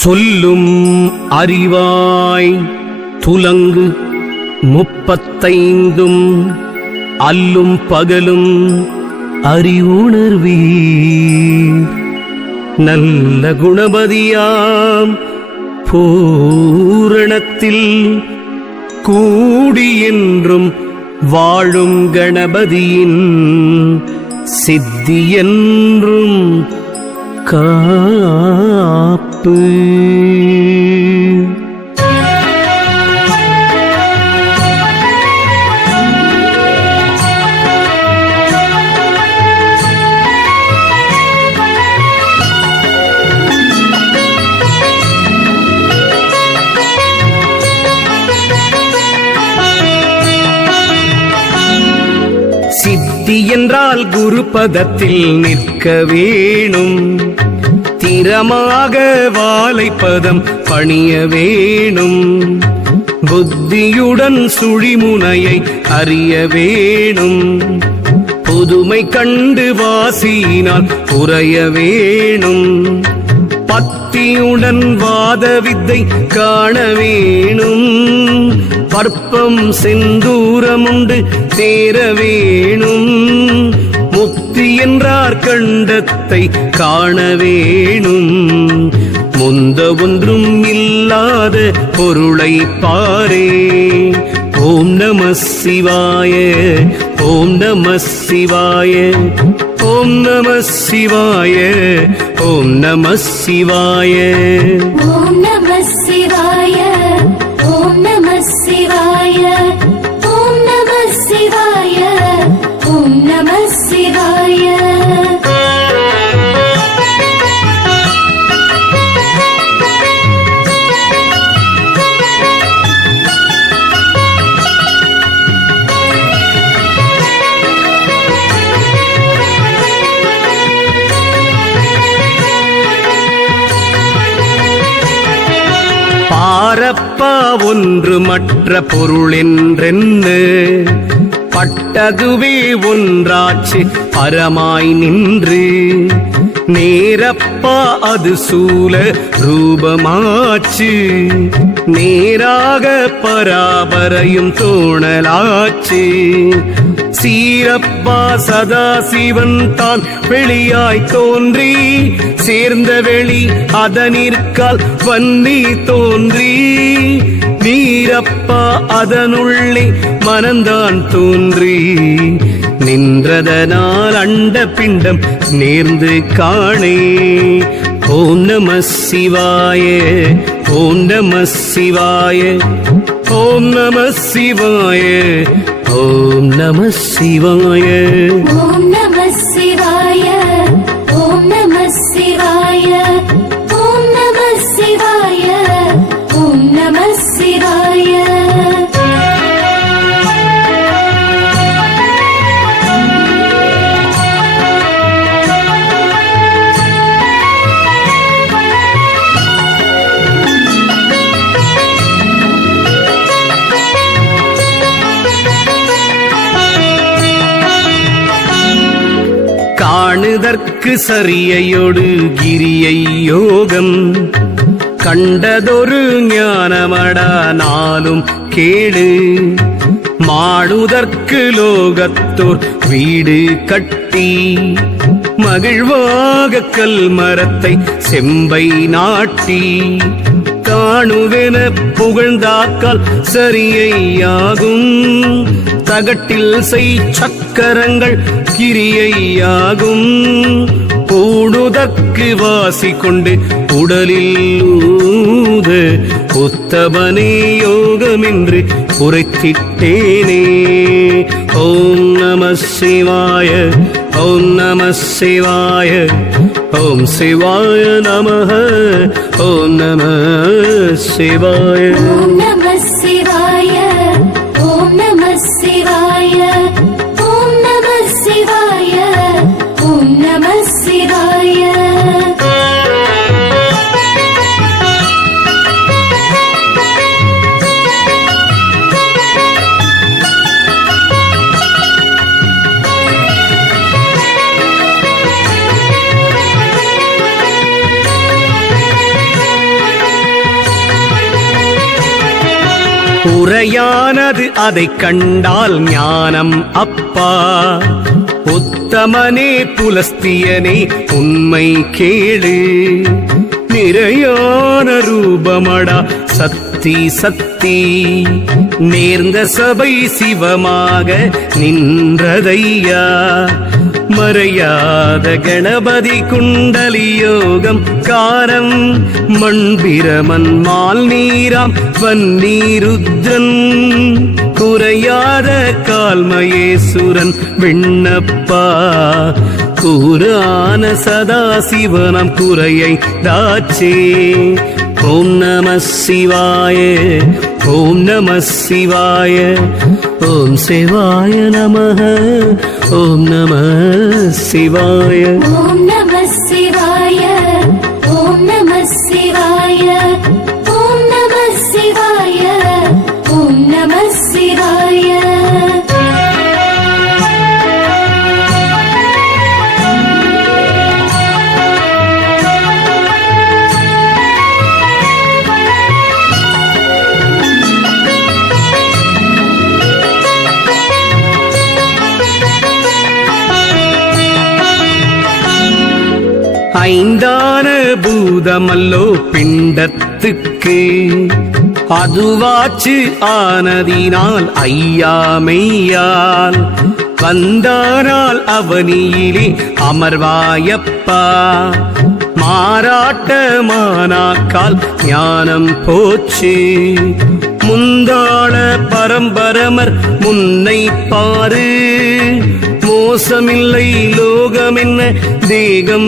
சொல்லும் அறிவாய் துலங்கு 35 அல்லும் பகலும் அறிவுணர்வி நல்ல குணபதியாம் பூரணத்தில் கூடி என்றும் வாழும் கணபதியின் சித்தி என்றும் காப்பு. சித்தி என்றால் குரு பதத்தில் நிற்க வேணும், திறமாக வாழைப்பதம் பணிய வேணும், புத்தியுடன் சுழிமுனையை அறிய வேணும், புதுமை கண்டு வாசியினால் புரிய வேணும், பத்தியுடன் வாத வித்தை காண வேணும், பற்பம் செந்தூரமுண்டு சேர வேணும், முத்தி என்றார் கண்டத்தை காண வேணும், முந்த ஒன்றும் இல்லாத பொருளை பாரே. ஓம் நம சிவாய, ஓம் நம சிவாய, ஓம் நம சிவாய, ஓம் நம சிவாய, ஓம் நம சிவாய, ஓம் நம சிவாய, ஓம் நம சிவாய, ஓம் நம சிவாய. பாரப்பா ஒன்று மற்ற பொருள் என்றென்னு பட்டதுவே ஒன்றாச்சு பரமாய் நின்று, நேரப்பா அது சூல ரூபமாச்சு, நேராக பராபரையும் தோணலாச்சு, சீரப்பா சதா சிவன் தான் வெளியாய் தோன்றி, சேர்ந்த வெளி அதனிற்கால் வன்னி தோன்றி, வீரப்பா அதனுள்ளே மனந்தான் தோன்றி, நின்றதனால் அண்ட பிண்டம் நேர்ந்து காணே. ஓம் நம சிவாய, ஓம் நம சிவாய, ஓம் நம சிவாய, ஓம் நம சிவாய, ஓம் நம சிவாய, ஓம் நம சிவாய, ஓம் நம சிவாய, ஓம் நம சிவாய. காணுதற்கு சரியையோடு கிரியை யோகம், கண்டதொரு ஞானமடா நாளும் கேடு, மாடுதற்கு லோகத்தோர் வீடு கட்டி, மகிழ்வாக கல் மரத்தை செம்பை நாட்டி, காணுவென புகழ்ந்தாக்கால் சரியையாகும், தகட்டில் செய் சக்கரங்கள் கிரியையாகும், கூடுதற்கு வாசி கொண்டு உடலில் ஊத, உத்தமனே யோகமென்று உரைத்திட்டேனே. ஓம் நம சிவாய, ஓம் நம சிவாய, ஓம் சிவாய நமः, ஓம் நம சிவாய, ஓம் நம சிவாய, ஓம் நம சிவாய, ஓம் நம சிவாய, ஓம் நம சிவாய. குறையானது அதைக் கண்டால் ஞானம் அப்பா. உத்தமனே புலஸ்தியனே உண்மை கேளு, நிறையான ரூபமடா சக்தி சக்தி. நேர்ந்த சபை சிவமாக நின்றதையா, மறையாத கணபதி குண்டலி யோகம் காரம். மண்பிரமன் மால் நீராம் வன்னீருத்ரன், குறையாத கால்மயேசுரன் விண்ணப்பா. கூரான சதாசிவனம் குறையை தாச்சே. ஓம் நம சிவாய, ஓம் நம சிவாய, ஓம் சிவாய நமः, ஓம் நம சிவாய. ஓம் நம சிவாய, ஓம் நம சிவாய, ஓம் நம சிவாய, ஓம் நம சிவாய. ஐந்தான பூதமல்லோ பிண்டத்துக்கு, அதுவாச்சு ஆனதினால் ஐயாமெய்யால். வந்தானால் அவனியிலே அமர்வாயப்பா, மாறாட்டமானாக்கால் ஞானம் போச்சு. முந்தாள பரம்பரமர் முன்னை பாரு, மோசமில்லை லோகமென்ன தேகம்